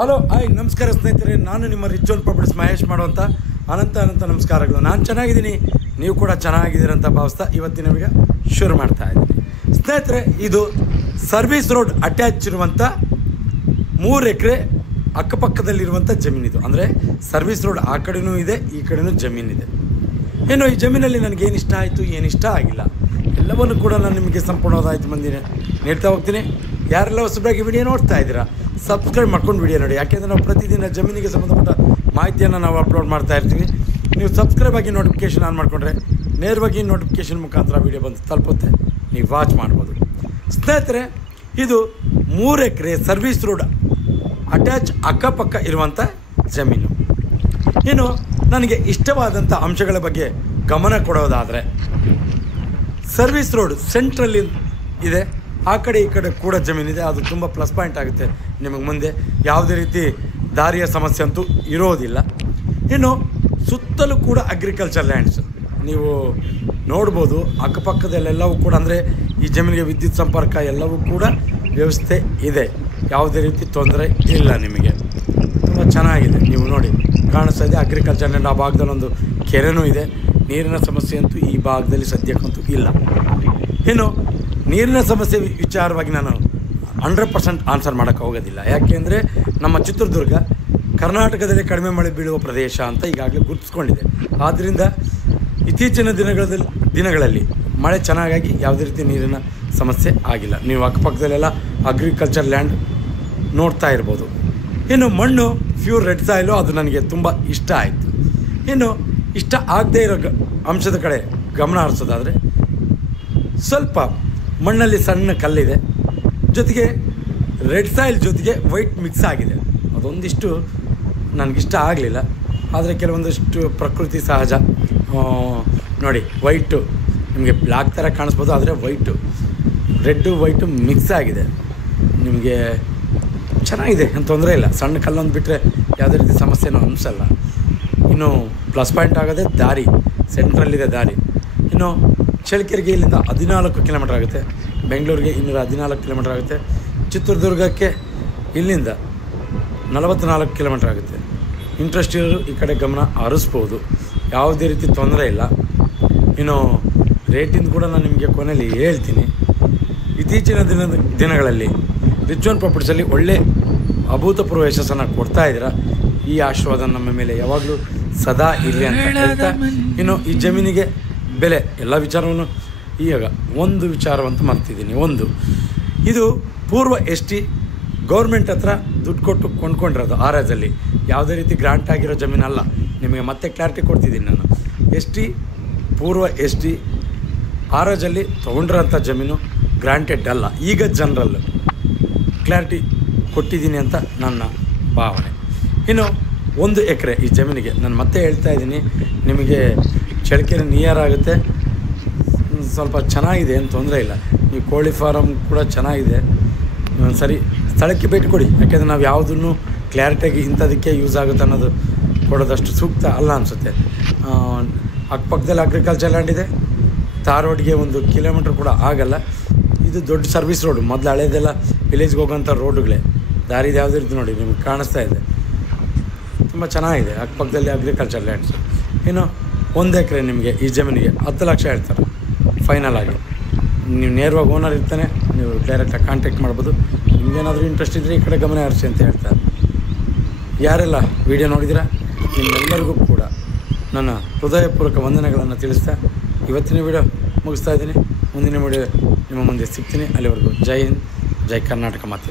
Hello hi ನಮಸ್ಕಾರ ಸ್ನೇಹಿತರೆ, ನಾನು ನಿಮ್ಮ ರಿಚ್ ಓನ್ ಪ್ರಾಪರ್ಟೀಸ್ ಮಹೇಶ್ ಮಾಡುವಂಥ ಅನಂತ ನಮಸ್ಕಾರಗಳು. ನಾನು ಚೆನ್ನಾಗಿದ್ದೀನಿ, ನೀವು ಕೂಡ ಚೆನ್ನಾಗಿದ್ದೀರಂತ ಭಾವಿಸ್ತಾ ಇವತ್ತಿನ ವಿಡಿಯೋ ಶುರು ಮಾಡ್ತಾ ಇದ್ದೀನಿ. ಸ್ನೇಹಿತರೆ, ಇದು ಸರ್ವಿಸ್ ರೋಡ್ ಅಟ್ಯಾಚ್ ಇರುವಂಥ 3 ಎಕರೆ ಅಕ್ಕಪಕ್ಕದಲ್ಲಿರುವಂಥ ಜಮೀನಿದು. ಅಂದರೆ ಸರ್ವಿಸ್ ರೋಡ್ ಆ ಕಡೆಯೂ ಇದೆ, ಈ ಕಡೆಯೂ ಜಮೀನಿದೆ. ಏನು ಈ ಜಮೀನಲ್ಲಿ ನನಗೇನು ಇಷ್ಟ ಆಯಿತು, ಏನು ಇಷ್ಟ ಆಗಿಲ್ಲ ಎಲ್ಲವನ್ನು ಕೂಡ ನಾನು ನಿಮಗೆ ಸಂಪೂರ್ಣವಾದ ಮಂದಿ ನೀಡ್ತಾ ಹೋಗ್ತೀನಿ. ಯಾರೆಲ್ಲ ಹೊಸಬರಾಗಿ ವಿಡಿಯೋ ನೋಡ್ತಾ ಇದ್ದೀರಾ ಸಬ್ಸ್ಕ್ರೈಬ್ ಮಾಡ್ಕೊಂಡು ವಿಡಿಯೋ ನೋಡಿ. ಯಾಕೆಂದರೆ ನಾವು ಪ್ರತಿದಿನ ಜಮೀನಿಗೆ ಸಂಬಂಧಪಟ್ಟ ಮಾಹಿತಿಯನ್ನು ನಾವು ಅಪ್ಲೋಡ್ ಮಾಡ್ತಾ ಇರ್ತೀವಿ. ನೀವು ಸಬ್ಸ್ಕ್ರೈಬ್ ಆಗಿ ನೋಟಿಫಿಕೇಷನ್ ಆನ್ ಮಾಡಿಕೊಂಡ್ರೆ ನೇರವಾಗಿ ನೋಟಿಫಿಕೇಷನ್ ಮುಖಾಂತರ ವಿಡಿಯೋ ಬಂದು ತಲುಪುತ್ತೆ, ನೀವು ವಾಚ್ ಮಾಡ್ಬೋದು. ಸ್ನೇಹಿತರೆ, ಇದು 3 ಎಕರೆ ಸರ್ವಿಸ್ ರೋಡ್ ಅಟ್ಯಾಚ್ ಅಕ್ಕಪಕ್ಕ ಇರುವಂಥ ಜಮೀನು. ಇನ್ನು ನನಗೆ ಇಷ್ಟವಾದಂಥ ಅಂಶಗಳ ಬಗ್ಗೆ ಗಮನ ಕೊಡೋದಾದರೆ, ಸರ್ವಿಸ್ ರೋಡ್ ಸೆಂಟ್ರಲ್ಲಿ ಇದೆ, ಆ ಕಡೆ ಈ ಕಡೆ ಕೂಡ ಜಮೀನಿದೆ. ಅದು ತುಂಬ ಪ್ಲಸ್ ಪಾಯಿಂಟ್ ಆಗುತ್ತೆ ನಿಮಗೆ. ಮುಂದೆ ಯಾವುದೇ ರೀತಿ ದಾರಿಯ ಸಮಸ್ಯೆ ಅಂತೂ ಇರೋದಿಲ್ಲ. ಇನ್ನು ಸುತ್ತಲೂ ಕೂಡ ಅಗ್ರಿಕಲ್ಚರ್ ಲ್ಯಾಂಡ್ಸ್ ನೀವು ನೋಡ್ಬೋದು. ಅಕ್ಕಪಕ್ಕದಲ್ಲೆಲ್ಲವೂ ಕೂಡ ಅಂದರೆ ಈ ಜಮೀನಿಗೆ ವಿದ್ಯುತ್ ಸಂಪರ್ಕ ಎಲ್ಲವೂ ಕೂಡ ವ್ಯವಸ್ಥೆ ಇದೆ, ಯಾವುದೇ ರೀತಿ ತೊಂದರೆ ಇಲ್ಲ. ನಿಮಗೆ ತುಂಬ ಚೆನ್ನಾಗಿದೆ, ನೀವು ನೋಡಿ ಕಾಣಿಸ್ತಾ ಇದೆ. ಅಗ್ರಿಕಲ್ಚರ್ ಲ್ಯಾಂಡ್ ಆ ಭಾಗದಲ್ಲಿ ಒಂದು ಕೆರೆನೂ ಇದೆ. ನೀರಿನ ಸಮಸ್ಯೆ ಅಂತೂ ಈ ಭಾಗದಲ್ಲಿ ಸದ್ಯಕ್ಕಂತೂ ಇಲ್ಲ. ಇನ್ನು ನೀರಿನ ಸಮಸ್ಯೆ ವಿಚಾರವಾಗಿ ನಾನು 100% ಆನ್ಸರ್ ಮಾಡೋಕ್ಕೆ ಹೋಗೋದಿಲ್ಲ. ಯಾಕೆಂದರೆ ನಮ್ಮ ಚಿತ್ರದುರ್ಗ ಕರ್ನಾಟಕದಲ್ಲಿ ಕಡಿಮೆ ಮಳೆ ಬೀಳುವ ಪ್ರದೇಶ ಅಂತ ಈಗಾಗಲೇ ಗುರುತಿಸ್ಕೊಂಡಿದೆ. ಆದ್ದರಿಂದ ಇತ್ತೀಚಿನ ದಿನಗಳಲ್ಲಿ ಮಳೆ ಚೆನ್ನಾಗಾಗಿ ಯಾವುದೇ ರೀತಿ ನೀರಿನ ಸಮಸ್ಯೆ ಆಗಿಲ್ಲ. ನೀವು ಅಕ್ಕಪಕ್ಕದಲ್ಲೆಲ್ಲ ಅಗ್ರಿಕಲ್ಚರ್ ಲ್ಯಾಂಡ್ ನೋಡ್ತಾ ಇರ್ಬೋದು. ಇನ್ನು ಮಣ್ಣು ಪ್ಯೂರ್ ರೆಡ್ ಸಾಯಿಲು, ಅದು ನನಗೆ ತುಂಬ ಇಷ್ಟ ಆಯಿತು. ಇನ್ನು ಇಷ್ಟ ಆಗದೇ ಇರೋ ಅಂಶದ ಕಡೆ ಗಮನ ಹರಿಸೋದಾದರೆ, ಸ್ವಲ್ಪ ಮಣ್ಣಲ್ಲಿ ಸಣ್ಣ ಕಲ್ಲಿದೆ, ಜೊತೆಗೆ ರೆಡ್ ಸಾಯಿಲ್ ಜೊತೆಗೆ ವೈಟ್ ಮಿಕ್ಸ್ ಆಗಿದೆ. ಅದೊಂದಿಷ್ಟು ನನಗಿಷ್ಟ ಆಗಲಿಲ್ಲ. ಆದರೆ ಕೆಲವೊಂದಿಷ್ಟು ಪ್ರಕೃತಿ ಸಹಜ. ನೋಡಿ, ವೈಟು ನಿಮಗೆ ಬ್ಲ್ಯಾಕ್ ಥರ ಕಾಣಿಸ್ಬೋದು, ಆದರೆ ರೆಡ್ಡು ವೈಟು ಮಿಕ್ಸ್ ಆಗಿದೆ. ನಿಮಗೆ ಚೆನ್ನಾಗಿದೆ, ಏನು ತೊಂದರೆ ಇಲ್ಲ. ಸಣ್ಣ ಕಲ್ಲೊಂದು ಬಿಟ್ಟರೆ ಯಾವುದೇ ರೀತಿ ಸಮಸ್ಯೆನೂ ಅನಿಸಲ್ಲ. ಇನ್ನು ಪ್ಲಸ್ ಪಾಯಿಂಟ್ ಆಗೋದೇ ದಾರಿ, ಸೆಂಟ್ರಲ್ಲಿದೆ ದಾರಿ. ಇನ್ನು ಚಳ್ಳಕೆರೆಗೆ ಇಲ್ಲಿಂದ 14 ಕಿಲೋಮೀಟ್ರ್ ಆಗುತ್ತೆ, ಬೆಂಗಳೂರಿಗೆ 214 ಕಿಲೋಮೀಟ್ರ್ ಆಗುತ್ತೆ, ಚಿತ್ರದುರ್ಗಕ್ಕೆ ಇಲ್ಲಿಂದ 44 ಕಿಲೋಮೀಟ್ರ್ ಆಗುತ್ತೆ. ಇಂಟ್ರೆಸ್ಟ್ ಇರೋರು ಈ ಕಡೆ ಗಮನ ಹರಿಸ್ಬೋದು, ಯಾವುದೇ ರೀತಿ ತೊಂದರೆ ಇಲ್ಲ. ಇನ್ನು ರೇಟಿಂದ ಕೂಡ ನಾನು ನಿಮಗೆ ಕೊನೆಯಲ್ಲಿ ಹೇಳ್ತೀನಿ. ಇತ್ತೀಚಿನ ದಿನಗಳಲ್ಲಿ ರಿಚ್ ಓನ್ ಪ್ರಾಪರ್ಟೀಸಲ್ಲಿ ಒಳ್ಳೆ ಅಭೂತಪೂರ್ವ ಯಶಸ್ಸನ್ನು ಕೊಡ್ತಾ ಇದ್ದೀರಾ. ಈ ಆಶೀರ್ವಾದ ನಮ್ಮ ಮೇಲೆ ಯಾವಾಗಲೂ ಸದಾ ಇರಲಿ ಅಂತ ಹೇಳ್ತಾ, ಇನ್ನು ಈ ಜಮೀನಿಗೆ ಬೆಲೆ ಎಲ್ಲ ವಿಚಾರವನ್ನು ಈಗ ಒಂದು ವಿಚಾರವಂತೂ ಮರ್ತಿದ್ದೀನಿ. ಇದು ಪೂರ್ವ ST ಗೌರ್ಮೆಂಟ್ ಹತ್ರ ದುಡ್ಡು ಕೊಟ್ಟು ಕೊಂಡ್ಕೊಂಡಿರೋದು. ಆರಾಜಲ್ಲಿ ಯಾವುದೇ ರೀತಿ ಗ್ರಾಂಟ್ ಆಗಿರೋ ಜಮೀನಲ್ಲ. ನಿಮಗೆ ಮತ್ತೆ ಕ್ಲಾರಿಟಿ ಕೊಡ್ತಿದ್ದೀನಿ ನಾನು. ಪೂರ್ವ ST ಆರಾಜಲ್ಲಿ ತೊಗೊಂಡಿರೋಂಥ ಜಮೀನು ಗ್ರಾಂಟೆಡ್ ಅಲ್ಲ. ಈಗ ಜನರಲ್ ಕ್ಲಾರಿಟಿ ಕೊಟ್ಟಿದ್ದೀನಿ ಅಂತ ನನ್ನ ಭಾವನೆ. ಇನ್ನು 1 ಎಕರೆ ಈ ಜಮೀನಿಗೆ ನಾನು ಮತ್ತೆ ಹೇಳ್ತಾ ಇದ್ದೀನಿ, ನಿಮಗೆ ಚಳ್ಳಕೆರೆ ನಿಯರ್ ಆಗುತ್ತೆ, ಸ್ವಲ್ಪ ಚೆನ್ನಾಗಿದೆ, ಏನು ತೊಂದರೆ ಇಲ್ಲ. ನೀವು ಕೋಳಿ ಫಾರಮ್ ಕೂಡ ಚೆನ್ನಾಗಿದೆ. ಸರಿ ಸ್ಥಳಕ್ಕೆ ಭೇಟಿ ಕೊಡಿ. ಯಾಕೆಂದರೆ ನಾವು ಯಾವುದನ್ನು ಕ್ಲಾರಿಟಿಯಾಗಿ ಇಂಥದಕ್ಕೆ ಯೂಸ್ ಆಗುತ್ತೆ ಅನ್ನೋದು ಕೊಡೋದಷ್ಟು ಸೂಕ್ತ ಅಲ್ಲ ಅನಿಸುತ್ತೆ. ಅಕ್ಕಪಕ್ಕದಲ್ಲಿ ಅಗ್ರಿಕಲ್ಚರ್ ಲ್ಯಾಂಡ್ ಇದೆ, ರೋಡ್ಗೆ 1 ಕಿಲೋಮೀಟ್ರ್ ಕೂಡ ಆಗಲ್ಲ. ಇದು ದೊಡ್ಡ ಸರ್ವಿಸ್ ರೋಡು, ಮೊದಲು ಹಳೇದೆಲ್ಲ ವಿಲೇಜ್ಗೆ ಹೋಗೋಂಥ ರೋಡುಗಳೇ. ದಾರಿದು ಯಾವುದೇ ರೀತಿ ನೋಡಿ ನಿಮಗೆ ಕಾಣಿಸ್ತಾ ಇದೆ, ತುಂಬ ಚೆನ್ನಾಗಿದೆ. ಅಕ್ಕಪಕ್ಕದಲ್ಲಿ ಅಗ್ರಿಕಲ್ಚರ್ ಲ್ಯಾಂಡ್ಸ್. ಇನ್ನು 1 ಎಕರೆ ನಿಮಗೆ ಈ ಜಮೀನಿಗೆ 10 ಲಕ್ಷ ಹೇಳ್ತಾರೆ ಫೈನಲ್ ಆಗಿ. ನೀವು ನೇರವಾಗಿ ಓನರ್ ಇರ್ತಾನೆ, ನೀವು ಡೈರೆಕ್ಟಾಗಿ ಕಾಂಟ್ಯಾಕ್ಟ್ ಮಾಡ್ಬೋದು. ನಿಮಗೇನಾದರೂ ಇಂಟ್ರೆಸ್ಟ್ ಇದ್ದರೆ ಈ ಕಡೆ ಗಮನ ಹರಿಸಿ ಅಂತ ಹೇಳ್ತಾರೆ. ಯಾರೆಲ್ಲ ವಿಡಿಯೋ ನೋಡಿದ್ದೀರಾ ನಿಮ್ಮೆಲ್ಲರಿಗೂ ಕೂಡ ನನ್ನ ಹೃದಯಪೂರ್ವಕ ವಂದನೆಗಳನ್ನು ತಿಳಿಸ್ತಾ ಇವತ್ತಿನ ವಿಡಿಯೋ ಮುಗಿಸ್ತಾ ಇದ್ದೀನಿ. ಮುಂದಿನ ವಿಡಿಯೋ ನಿಮ್ಮ ಮುಂದೆ ಸಿಗ್ತೀನಿ. ಅಲ್ಲಿವರೆಗೂ ಜೈ ಹಿಂದ್, ಜೈ ಕರ್ನಾಟಕ ಮಾತೆ.